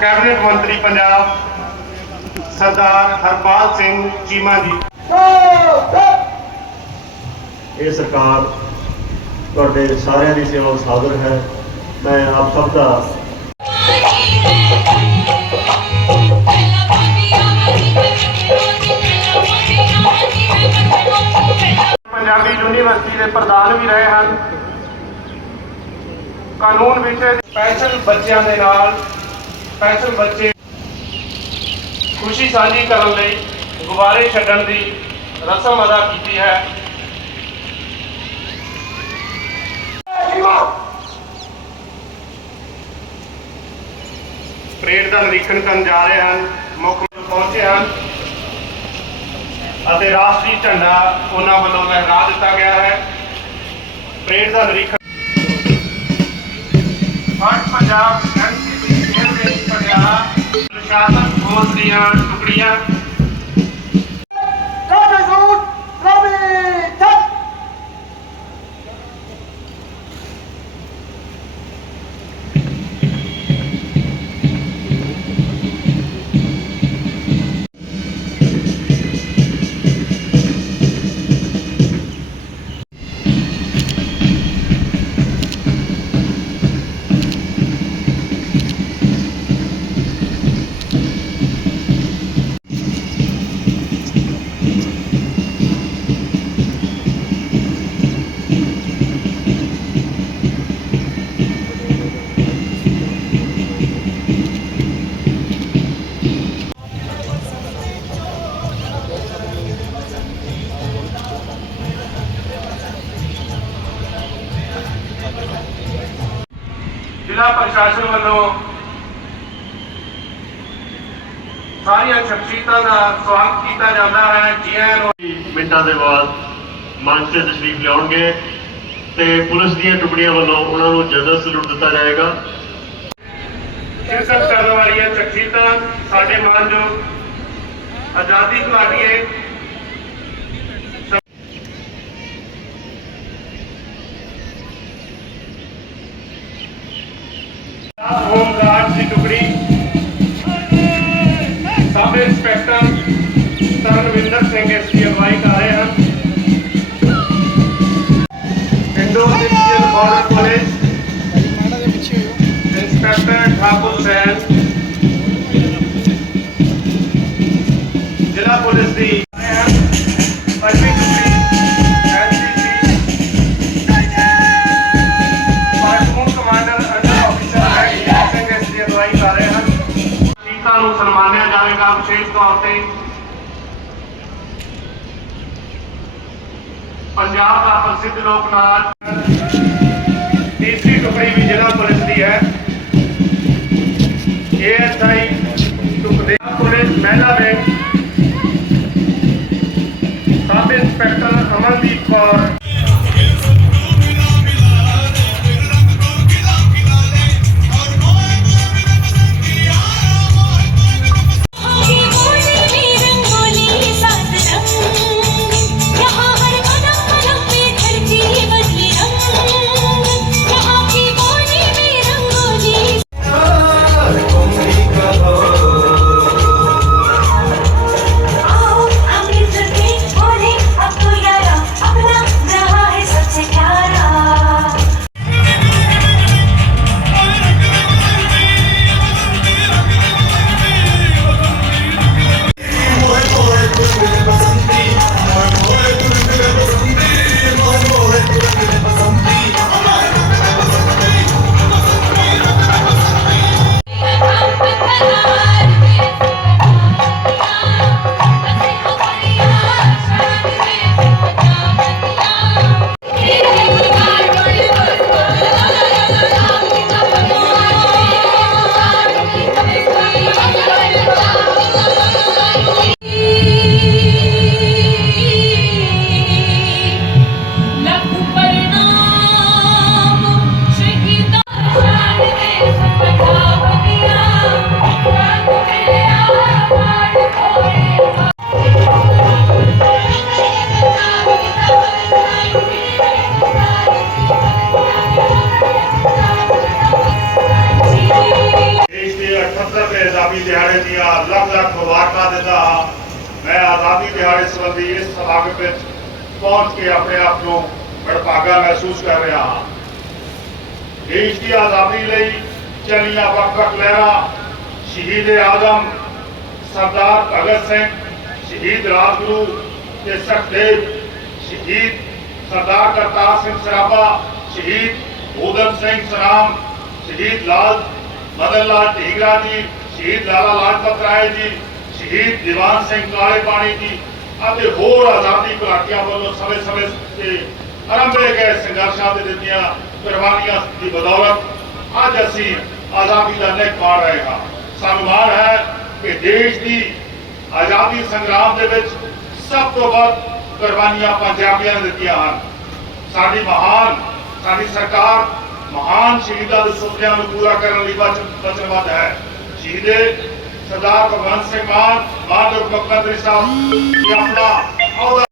Cabinet ਮੰਤਰੀ ਪੰਜਾਬ ਸਰਦਾਰ ਹਰਪਾਲ ਸਿੰਘ ਚੀਮਾ ਜੀ। ਇਹ ਸਰਕਾਰ ਤੁਹਾਡੇ ਸਾਰਿਆਂ ਦੀ ਸੇਵਾ ਵਿੱਚ ਹਾਜ਼ਰ ਹੈ। ਮੈਂ ਆਪ ਸਭ ਦਾ ਪੰਜਾਬੀ ਯੂਨੀਵਰਸਿਟੀ ਦੇ ਪ੍ਰਧਾਨ ਵੀ ਰਹੇ ਹਨ। ਕਾਨੂੰਨ ਵਿਸ਼ੇ ਸਪੈਸ਼ਲ ਬੱਚਿਆਂ ਦੇ ਨਾਲ ਸਪੈਸ਼ਲ ਬੱਚੇ ਖੁਸ਼ੀ ਸਾਂਝੀ ਕਰਨ ਲਈ ਗੁਬਾਰੇ ਛੱਡਣ ਦੀ ਰਸਮ ਅਦਾ ਕੀਤੀ ਹੈ। ਪਰੇਡ ਦਾ ਨਿਰੀਖਣ ਕਰਨ ਜਾ ਰਹੇ ਹਨ ਮੁੱਖ ਮੰਤਰੀ ਪਹੁੰਚੇ ਹਨ ਅਤੇ ਰਾਸ਼ਟਰੀ ਝੰਡਾ ਉਹਨਾਂ ਵੱਲੋਂ ਲਹਿਰਾ ਦਿੱਤਾ ਗਿਆ ਹੈ। ਪਰੇਡ ਦਾ ਨਿਰੀਖਣ ਪੰਜਾਬ 에ਅਰਵੇਜ਼ ਪ੍ਰਸ਼ਾਸਨ ਫੋਰਸ ਦੀਆਂ ਟੁਕੜੀਆਂ ਪ੍ਰਸ਼ਾਸਨ ਵੱਲੋਂ ਸਾਰੀਆਂ ਸ਼ਖਸੀਅਤਾਂ ਦਾ ਸਵਾਗਤ ਕੀਤਾ ਜਾਂਦਾ ਹੈ। ਜੀ ਆਇਆਂ ਨੂੰ ਮਿੰਟਾਂ ਦੇ ਬਾਅਦ ਮੰਚ ਤੇ ਤਸ਼ਰੀਫ ਲਿਆਉਣਗੇ ਤੇ ਪੁਲਿਸ ਦੀਆਂ ਟੁਕੜੀਆਂ ਵੱਲੋਂ ਉਹਨਾਂ ਨੂੰ ਜਜ਼ਰ ਸਲੂਟ ਦਿੱਤਾ ਜਾਏਗਾ। ਸ਼ਿਰਕਤ ਕਰਨ ਵਾਲੀਆਂ ਸ਼ਖਸੀਅਤਾਂ ਸਾਡੇ ਮਾਨਯੋਗ ਆਜ਼ਾਦੀ ਘੁਲਾਟੀਏ ਹੋਮ ਗਾਰਡ ਦੀ ਟੁਕੜੀ। ਸਬ ਇੰਸਪੈਕਟਰ ਤਰਨਵਿੰਦਰ ਸਿੰਘ ਇਸ ਦੀ ਅਗਵਾਈ ਕਰ ਰਹੇ ਹਨ। Indo Indian border police inspector Thakur Sain. ਜ਼ਿਲ੍ਹਾ ਪੁਲਿਸ ਰਹੇ ਹਨ ਸ਼ਹੀਦਾਂ ਨੂੰ ਸਨਮਾਨਿਆ ਜਾਵੇਗਾ ਵਿਸ਼ੇਸ਼ ਤੌਰ ਤੇ ਪੰਜਾਬ ਦਾ ਪ੍ਰਸਿੱਧ ਲੋਕ ਨਾਚ ਤੀਸਰੀ ਟੁਕੜੀ ਵੀ ਜ਼ਿਲ੍ਹਾ ਪੁਲਿਸ ਦੀ ਹੈ ਏਐਸਆਈ ਸੁਖਦੇਵ ਪੁਲਿਸ ਮਹਿਲਾ wing sub inspector Amandeep Kaur ਆਜ਼ਾਦੀ ਦਿਹਾੜੇ ਦੀਆਂ ਲੱਖ ਲੱਖ ਮੁਬਾਰਕਾਂ ਦਿੰਦਾ ਹਾਂ। ਮੈਂ ਆਜ਼ਾਦੀ ਦਿਹਾੜੇ ਸੰਬੰਧੀ ਇਸ ਸਮਾਗਮ ਵਿੱਚ ਪਹੁੰਚ ਕੇ ਆਪਣੇ ਆਪ ਨੂੰ ਬੜਭਾਗਾ ਮਹਿਸੂਸ ਕਰ ਰਿਹਾ ਹਾਂ। ਦੇਸ਼ ਦੀ ਆਜ਼ਾਦੀ ਲਈ ਚਲੀਆਂ ਵੱਖ-ਵੱਖ ਲਹਿਰਾਂ, ਸ਼ਹੀਦ ਆਜ਼ਮ, ਸਰਦਾਰ ਭਗਤ ਸਿੰਘ, ਸ਼ਹੀਦ ਰਾਜਗੁਰੂ ਤੇ ਸਖਦੇਵ, ਸ਼ਹੀਦ ਸਰਦਾਰ ਕਰਤਾਰ ਸਿੰਘ ਸਰਾਭਾ, ਸ਼ਹੀਦ ਉਦਮ ਸਿੰਘ ਸਰਾਮ, ਸ਼ਹੀਦ ਲਾਲ ਮਦਨ ਲਾਲ ਢੀਂਗਰਾ ਜੀ ਸ਼ਹੀਦ ਲਾਲਾ ਲਾਜਪਤ ਰਾਏ ਜੀ, ਸ਼ਹੀਦ ਦੀਵਾਨ ਸਿੰਘ ਕਾਲੇ ਪਾਣੀ ਜੀ ਅਤੇ ਹੋਰ ਆਜ਼ਾਦੀ ਘੁਲਾਟੀਆਂ ਵੱਲੋਂ ਸਮੇਂ-ਸਮੇਂ ਤੇ ਆਰੰਭੇ ਗਏ ਸੰਘਰਸ਼ਾਂ ਦੇ ਦਿੱਤੀਆਂ ਕੁਰਬਾਨੀਆਂ ਦੀ ਬਦੌਲਤ ਅੱਜ ਅਸੀਂ ਆਜ਼ਾਦੀ ਦਾ ਨਿਕ ਮਾਰ ਰਹੇ ਹਾਂ। ਸਾਨੂੰ ਮਾਣ ਹੈ ਕਿ ਦੇਸ਼ ਦੀ ਆਜ਼ਾਦੀ ਸੰਗਰਾਮ ਦੇ ਵਿੱਚ ਸਭ ਤੋਂ ਵੱਧ ਕੁਰਬਾਨੀਆਂ ਪੰਜਾਬੀਆਂ ਨੇ ਦਿੱਤੀਆਂ ਹਨ। ਸਾਡੀ ਮਹਾਨ, ਸਾਡੀ ਸਰਕਾਰ ਮਹਾਨ ਸ਼ਹੀਦਾਂ ਦੇ ਸੁਪਨਿਆਂ ਨੂੰ ਪੂਰਾ ਕਰਨ ਲਈ ਵਚਨ ਵਚਨਬੱਧ ਹੈ। ਸ਼ਹੀਦੇ ਸਰਦਾਰ ਭਗਵੰਤ ਸਿੰਘ ਮਾਨ ਬਹਾਦਰ ਮੁੱਖ ਮੰਤਰੀ ਸਾਹਿਬ ਨੇ ਆਪਣਾ